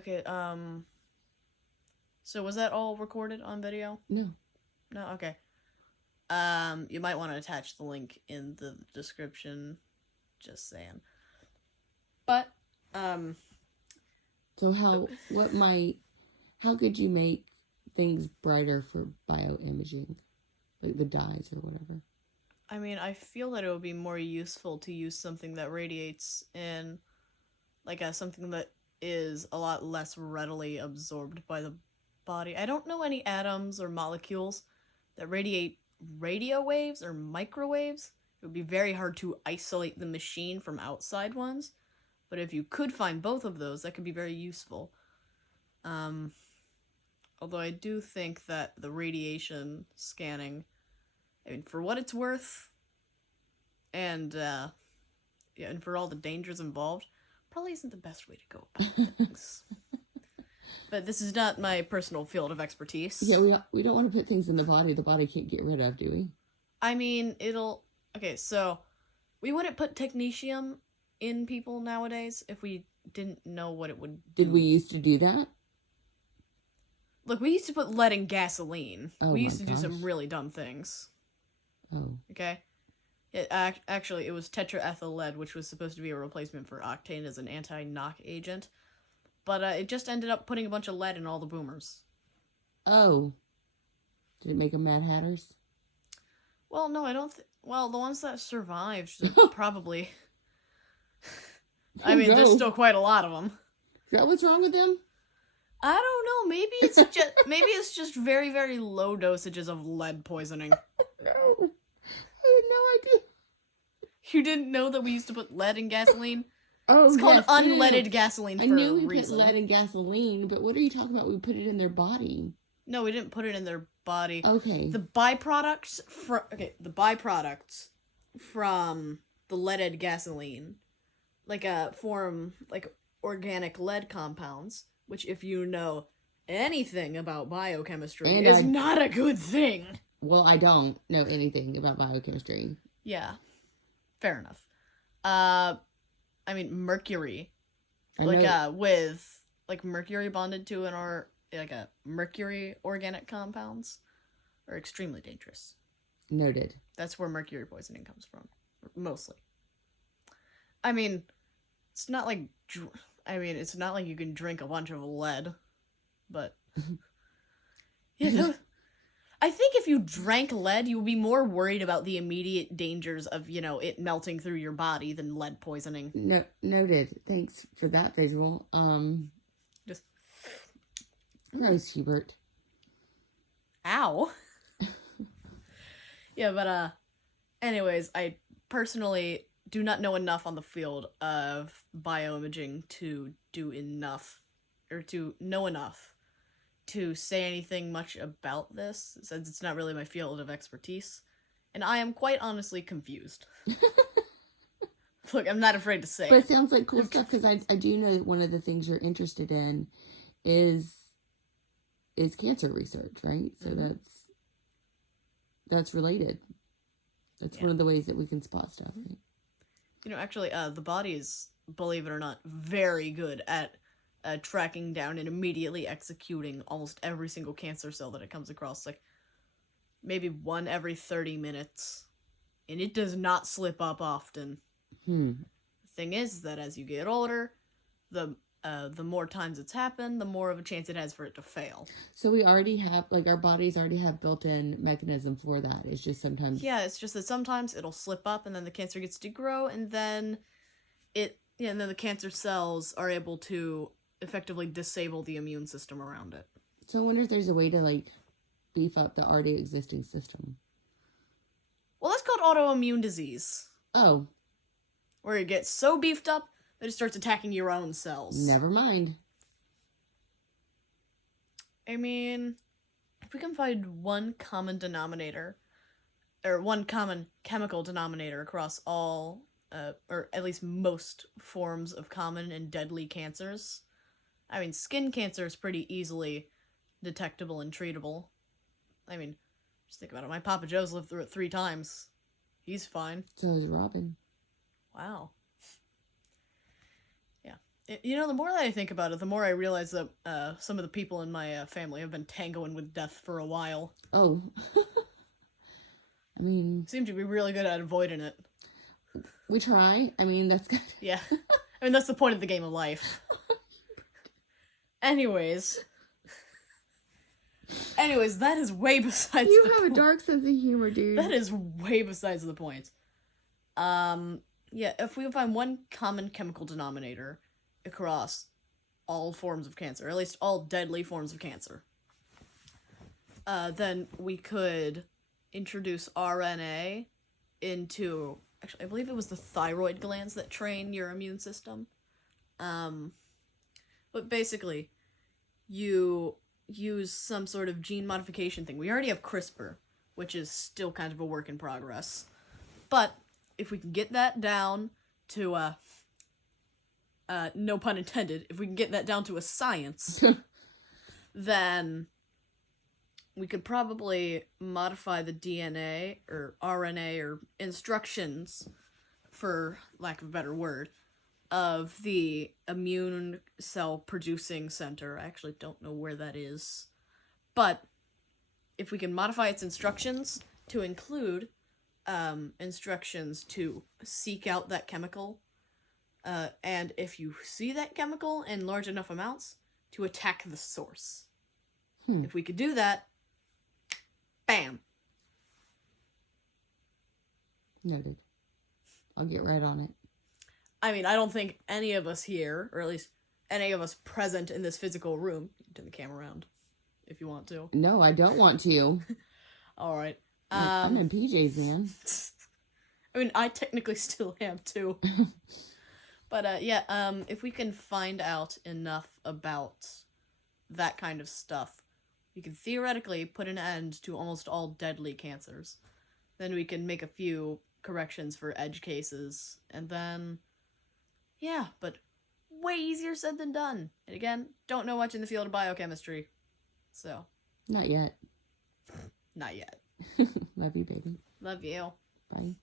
Okay, so was that all recorded on video? No. No? Okay. You might want to attach the link in the description, just saying. But, So how could you make things brighter for bioimaging? Like the dyes or whatever? I mean, I feel that it would be more useful to use something that radiates in, like, something that is a lot less readily absorbed by the body. I don't know any atoms or molecules that radiate radio waves or microwaves. It would be very hard to isolate the machine from outside ones. But if you could find both of those, that could be very useful. Although I do think that the radiation scanning, I mean, for what it's worth, and and for all the dangers involved, probably isn't the best way to go about things. But this is not my personal field of expertise. Yeah, we don't want to put things in the body can't get rid of, do we? I mean, okay, so we wouldn't put technetium in people nowadays if we didn't know what it would do. Did we used to do that? Look, we used to put lead in gasoline. Oh, we used to do some really dumb things. Oh. Okay? Actually, it was tetraethyl lead, which was supposed to be a replacement for octane as an anti-knock agent. But it just ended up putting a bunch of lead in all the boomers. Oh. Did it make them Mad Hatters? Well, no, I don't well, the ones that survived probably. I mean, there's still quite a lot of them. Is that what's wrong with them? I don't know. Maybe it's just very, very low dosages of lead poisoning. No. I had no idea. You didn't know that we used to put lead in gasoline? Oh, it's called unleaded gasoline for a reason. I knew we put lead in gasoline, but what are you talking about? We put it in their body. No, we didn't put it in their body. Okay. The byproducts from the leaded gasoline, form organic lead compounds, which, if you know anything about biochemistry, is not a good thing. Well, I don't know anything about biochemistry. Yeah, fair enough. I mean, mercury, with mercury bonded to mercury organic compounds are extremely dangerous. Noted. That's where mercury poisoning comes from, mostly. I mean, it's not like you can drink a bunch of lead, but I think if you drank lead, you would be more worried about the immediate dangers of, it melting through your body than lead poisoning. No, noted. Thanks for that visual. Just gross, Hubert. Ow. Yeah, but anyways, I personally do not know enough on the field of bioimaging to do enough, or to know enough to say anything much about this, since it's not really my field of expertise, and I am quite honestly confused. Look, I'm not afraid to say it. But it sounds like cool stuff, because I do know that one of the things you're interested in is cancer research, right? So that's related. That's one of the ways that we can spot stuff, right? Actually, the body is, believe it or not, very good at tracking down and immediately executing almost every single cancer cell that it comes across. Maybe one every 30 minutes. And it does not slip up often. The thing is that as you get older, the more times it's happened, the more of a chance it has for it to fail. So we already have, our bodies already have built-in mechanism for that. It's just sometimes... Yeah, it's just that sometimes it'll slip up and then the cancer gets to grow, and then and then the cancer cells are able to effectively disable the immune system around it. So I wonder if there's a way to, beef up the already existing system. Well, that's called autoimmune disease. Oh. Where it gets so beefed up that it starts attacking your own cells. Never mind. I mean, if we can find one common denominator, or one common chemical denominator across all, or at least most forms of common and deadly cancers. I mean, skin cancer is pretty easily detectable and treatable. I mean, just think about it. My Papa Joe's lived through it 3 times. He's fine. So is Robin. Wow. You know, the more that I think about it, the more I realize that some of the people in my family have been tangoing with death for a while. Oh. I mean... Seem to be really good at avoiding it. We try. I mean, that's good. Yeah. I mean, that's the point of the game of life. Anyways, that is way besides You the have point. a dark sense of humor, dude. That is way besides the point. Yeah, if we find one common chemical denominator across all forms of cancer, or at least all deadly forms of cancer, then we could introduce RNA into... Actually, I believe it was the thyroid glands that train your immune system. But basically, you use some sort of gene modification thing. We already have CRISPR, which is still kind of a work in progress. But if we can get that down to no pun intended, if we can get that down to a science, then we could probably modify the DNA or RNA or instructions, for lack of a better word, of the immune cell producing center. I actually don't know where that is. But if we can modify its instructions to include instructions to seek out that chemical, and if you see that chemical in large enough amounts, to attack the source. If we could do that, bam. Noted. I'll get right on it. I mean, I don't think any of us here, or at least any of us present in this physical room, you can turn the camera around if you want to. No, I don't want to. All right. I'm in PJs, man. I mean, I technically still am too. But yeah, if we can find out enough about that kind of stuff, we can theoretically put an end to almost all deadly cancers. Then we can make a few corrections for edge cases, and then, yeah, but way easier said than done. And again, don't know much in the field of biochemistry, so. Not yet. Not yet. Love you, baby. Love you. Bye.